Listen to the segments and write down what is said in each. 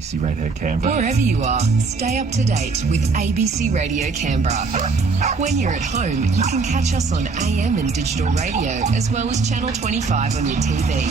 ABC Radio Canberra. Wherever you are, stay up to date with ABC Radio Canberra. When you're at home, you can catch us on AM and digital radio, as well as Channel 25 on your TV.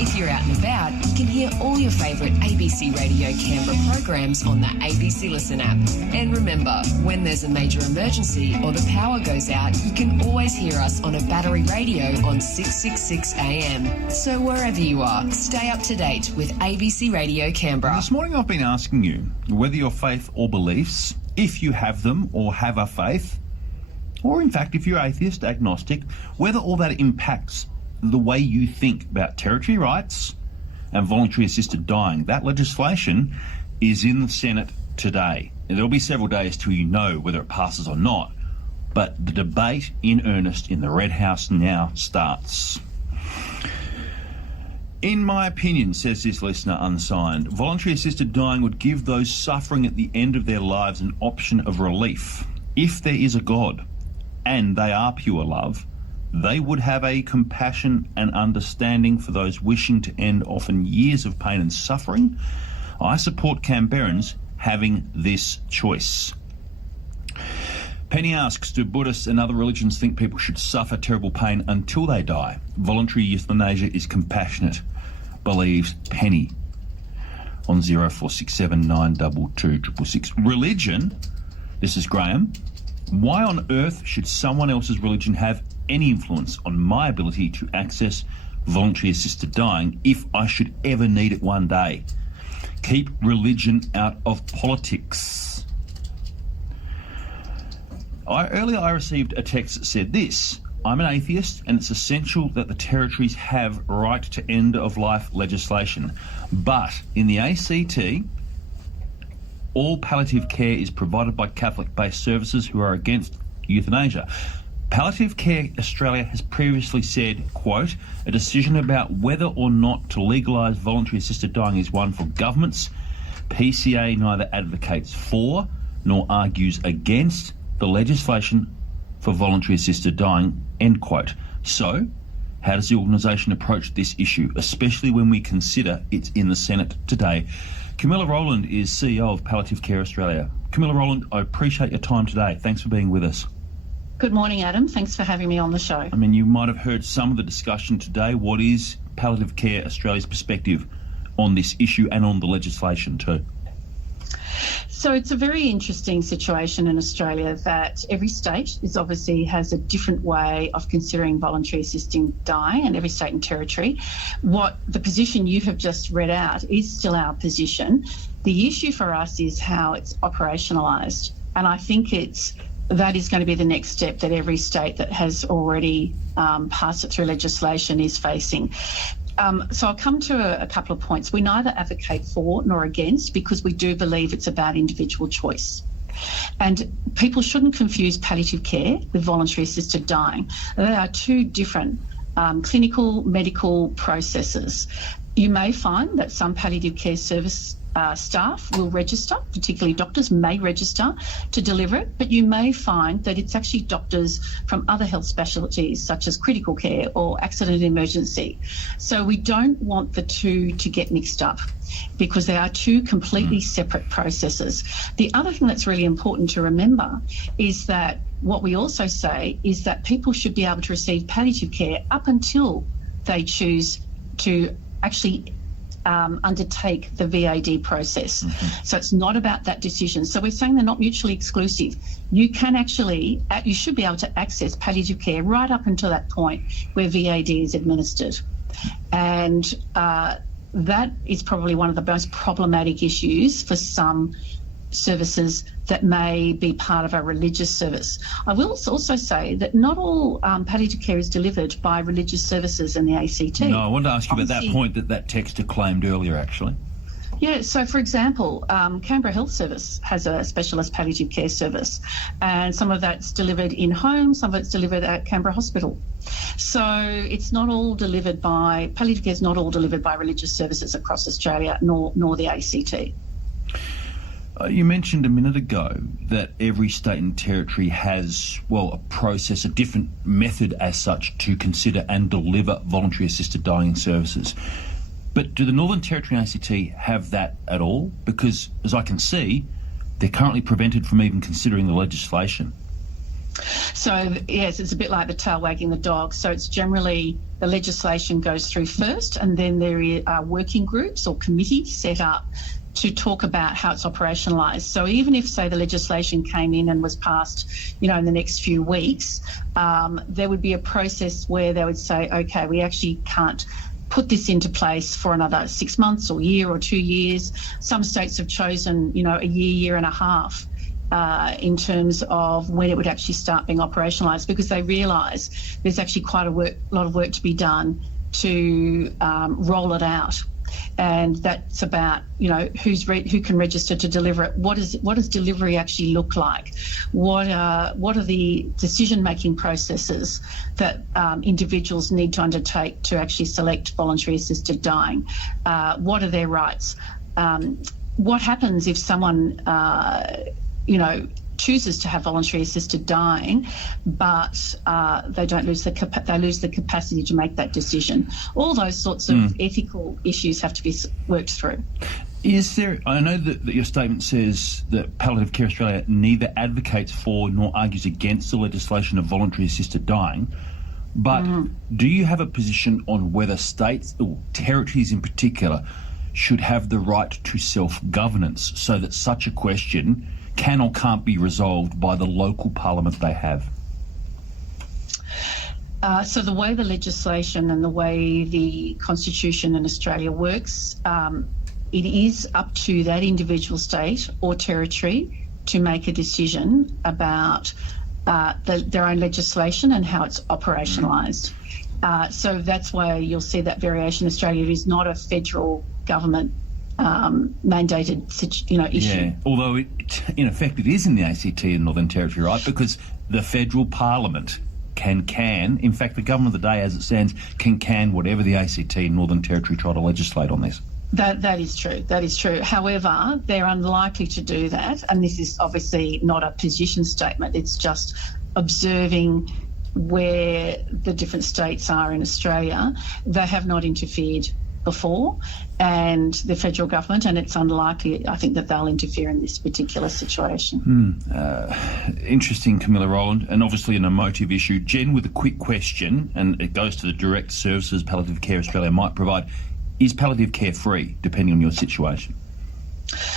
If you're out and about, you can hear all your favourite ABC Radio Canberra programs on the ABC Listen app. And remember, when there's a major emergency or the power goes out, you can always hear us on a battery radio on 666 AM. So wherever you are, stay up to date with ABC Radio Canberra. This morning I've been asking you whether your faith or beliefs, if you have them or have a faith, or in fact if you're atheist, agnostic, whether all that impacts the way you think about territory rights and voluntary assisted dying. That legislation is in the Senate today. And there'll be several days till you know whether it passes or not. But the debate in earnest in the Red House now starts. In my opinion, says this listener unsigned, voluntary assisted dying would give those suffering at the end of their lives an option of relief. If there is a God, and they are pure love, they would have a compassion and understanding for those wishing to end often years of pain and suffering. I support Canberrans having this choice. Penny asks, do Buddhists and other religions think people should suffer terrible pain until they die? Voluntary euthanasia is compassionate, believes Penny on 0467 922 666. Religion, this is Graham. Why on earth should someone else's religion have any influence on my ability to access voluntary assisted dying if I should ever need it one day? Keep religion out of politics. Earlier I received a text that said this: I'm an atheist and it's essential that the territories have right to end of life legislation. But in the ACT, all palliative care is provided by Catholic-based services who are against euthanasia. Palliative Care Australia has previously said, quote, a decision about whether or not to legalise voluntary assisted dying is one for governments. PCA neither advocates for nor argues against the legislation for voluntary assisted dying, end quote. So, how does the organisation approach this issue, especially when we consider it's in the Senate today? Camilla Rowland is CEO of Palliative Care Australia. Camilla Rowland, I appreciate your time today. Thanks for being with us. Good morning, Adam. Thanks for having me on the show. I mean, you might have heard some of the discussion today. What is Palliative Care Australia's perspective on this issue and on the legislation too? So it's a very interesting situation in Australia that every state has a different way of considering voluntary assisting dying, and every state and territory. What the position you have just read out is still our position. The issue for us is how it's operationalised, and I think that is going to be the next step that every state that has already passed it through legislation is facing. So I'll come to a couple of points. We neither advocate for nor against, because we do believe it's about individual choice. And people shouldn't confuse palliative care with voluntary assisted dying. They are two different clinical medical processes. You may find that some palliative care service staff will register, particularly doctors may register to deliver it, but you may find that it's actually doctors from other health specialties such as critical care or accident and emergency. So we don't want the two to get mixed up, because they are two completely separate processes. The other thing that's really important to remember is that what we also say is that people should be able to receive palliative care up until they choose to actually undertake the VAD process. So it's not about that decision. So we're saying they're not mutually exclusive. You should be able to access palliative care right up until that point where VAD is administered. And that is probably one of the most problematic issues for some services that may be part of a religious service. I will also say that not all palliative care is delivered by religious services in the ACT. No, I wanted to ask you about that point that texter claimed earlier, actually. Yeah, so for example, Canberra Health Service has a specialist palliative care service, and some of that's delivered in home, some of it's delivered at Canberra Hospital. So it's not all delivered palliative care is not all delivered by religious services across Australia, nor the ACT. You mentioned a minute ago that every state and territory has, a process, a different method as such to consider and deliver voluntary assisted dying services. But do the Northern Territory and ACT have that at all? Because, as I can see, they're currently prevented from even considering the legislation. So, yes, it's a bit like the tail wagging the dog. So it's generally the legislation goes through first, and then there are working groups or committees set up to talk about how it's operationalised. So even if, say, the legislation came in and was passed, in the next few weeks, there would be a process where they would say, OK, we actually can't put this into place for another 6 months or year or 2 years. Some states have chosen, a year and a half in terms of when it would actually start being operationalised, because they realise there's actually quite a lot of work to be done to roll it out. And that's about, who can register to deliver it. What does delivery actually look like? What are the decision-making processes that individuals need to undertake to actually select voluntary assisted dying? What are their rights? What happens if someone, chooses to have voluntary assisted dying, but they lose the capacity to make that decision? All those sorts of ethical issues have to be worked through. I know that your statement says that Palliative Care Australia neither advocates for nor argues against the legislation of voluntary assisted dying, but do you have a position on whether states or territories in particular should have the right to self-governance so that such a question can or can't be resolved by the local parliament they have? So the way the legislation and the way the Constitution in Australia works, it is up to that individual state or territory to make a decision about their own legislation and how it's operationalised. So that's why you'll see that variation in Australia. It is not a federal government mandated issue. Yeah, although in effect it is in the ACT and Northern Territory, right? Because the federal parliament can, in fact the government of the day as it stands, can whatever the ACT and Northern Territory try to legislate on this. That is true. That is true. However, they're unlikely to do that, and this is obviously not a position statement. It's just observing where the different states are in Australia. They have not interfered before, and the federal government, and it's unlikely, I think, that they'll interfere in this particular situation. Interesting, Camilla Rowland, and obviously an emotive issue. Jen, with a quick question, and it goes to the direct services Palliative Care Australia might provide. Is palliative care free, depending on your situation?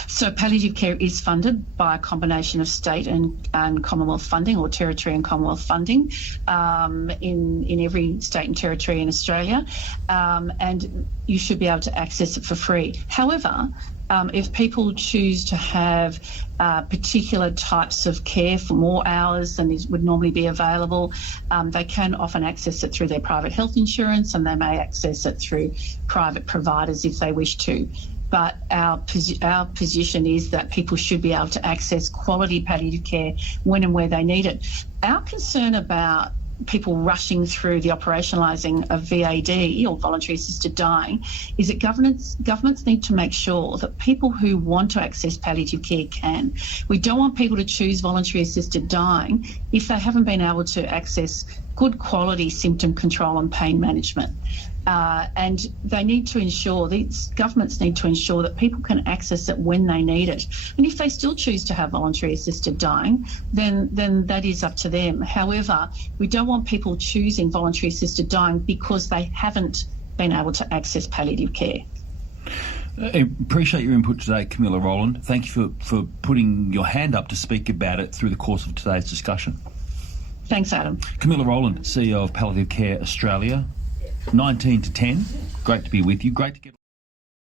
So palliative care is funded by a combination of state and Commonwealth funding, or territory and Commonwealth funding, in every state and territory in Australia, and you should be able to access it for free. However, if people choose to have particular types of care for more hours than would normally be available, they can often access it through their private health insurance, and they may access it through private providers if they wish to. But our position is that people should be able to access quality palliative care when and where they need it. Our concern about people rushing through the operationalising of VAD, or voluntary assisted dying, is that governments need to make sure that people who want to access palliative care can. We don't want people to choose voluntary assisted dying if they haven't been able to access good quality symptom control and pain management. And they need to ensure, these governments need to ensure that people can access it when they need it. And if they still choose to have voluntary assisted dying, then that is up to them. However, we don't want people choosing voluntary assisted dying because they haven't been able to access palliative care. I appreciate your input today, Camilla Rowland. Thank you for putting your hand up to speak about it through the course of today's discussion. Thanks, Adam. Camilla Rowland, CEO of Palliative Care Australia. 19 to 10. Great to be with you. Great to get